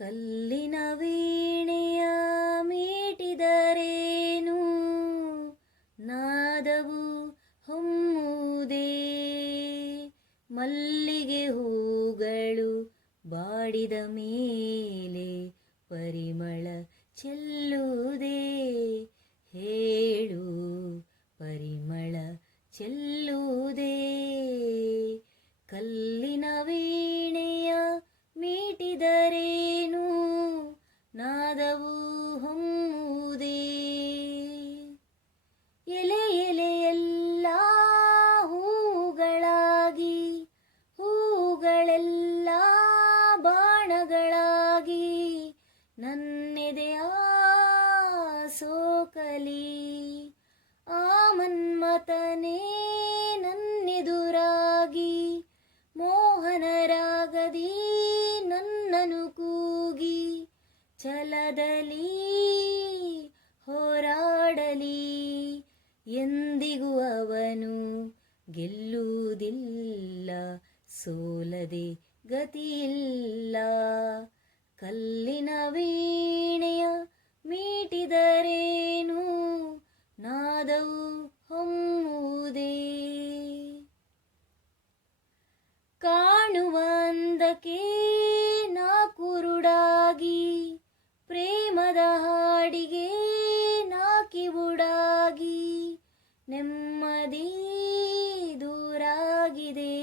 ಕಲ್ಲಿನ ವೀಣೆಯ ಮೀಟಿದರೇನು ನಾದವು ಹೊಮ್ಮುವುದೇ, ಮಲ್ಲಿಗೆ ಹೂಗಳು ಬಾಡಿದ ಮೇಲೆ ಪರಿಮಳ ಚೆಲ್ಲುವುದೇ, ಹೇಳು ಪರಿಮಳ ಚೆಲ್ಲುವುದೇ. ಕಲ್ಲಿನ ವೀಣೆಯ ಮೀಟಿದರೇನು ನಾದವು ಹೊಮ್ಮುವುದೇ, ಎಲೆ ಎಲೆಯೆಲ್ಲ ಹೂಗಳಾಗಿ ಹೂಗಳೆಲ್ಲ ಬಾಣಗಳಾಗಿ ನನ್ನೆದೆಯ ಸೋಕಲಿ, ಆ ಮನ್ಮಥನೇ ನನ್ನೆದುರಾಗಿ ಮೋಹನ ರಾಗದಿ ನನ್ನನು ಕೂಗಿ ಛಲದಲ್ಲಿ ಹೋರಾಡಲಿ, ಎಂದಿಗೂ ಅವನು ಗೆಲ್ಲುವುದಿಲ್ಲ, ಸೋಲದೆ ಗತಿಯಿಲ್ಲ. ಕಲ್ಲಿನ ವೀಣೆಯ ಮೀಟಿದರೇನು ನಾದವು ಹೊಮ್ಮುವುದೇ, ಕಾಣುವ ಅಂದಕ್ಕೆ ನಾ ಕುರುಡಾಗಿ ಪ್ರೇಮದ ಹಾಡಿಗೆ ನಾ ಕಿವುಡಾಗಿ ನೆಮ್ಮದಿ ದೂರಾಗಿದೆ,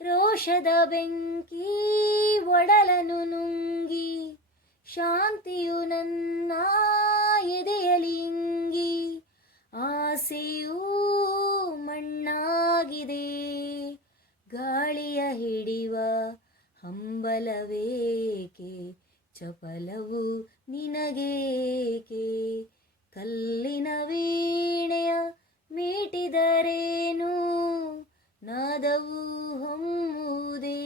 ರೋಷದ ಬೆಂಕಿ ಒಡಲನು ನುಂಗಿ ಶಾಂತಿಯು ನನ್ನ ಎದೆಯಲಿ ಇಂಗಿ ಆಸೆಯೂ ಮಣ್ಣಾಗಿದೆ, ಗಾಳಿಯ ಹಿಡಿವ ಹಂಬಲವೇಕೆ ಚಪಲವು ನಿನಗೇಕೆ. ಕಲ್ಲಿನ ವೀಣೆಯ ಮೀಟಿದರೇನು ನಾದವು ಹೊಮ್ಮುವುದೇ,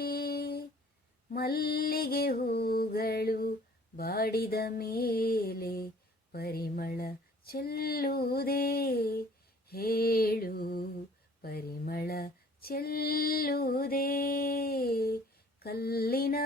ಮಲ್ಲಿಗೆ ಹೂಗಳು ಬಾಡಿದ ಮೇಲೆ ಪರಿಮಳ ಚೆಲ್ಲುವುದೇ, ಹೇಳು ಪರಿಮಳ ಚೆಲ್ಲುವುದೇ. ಕಲ್ಲಿನ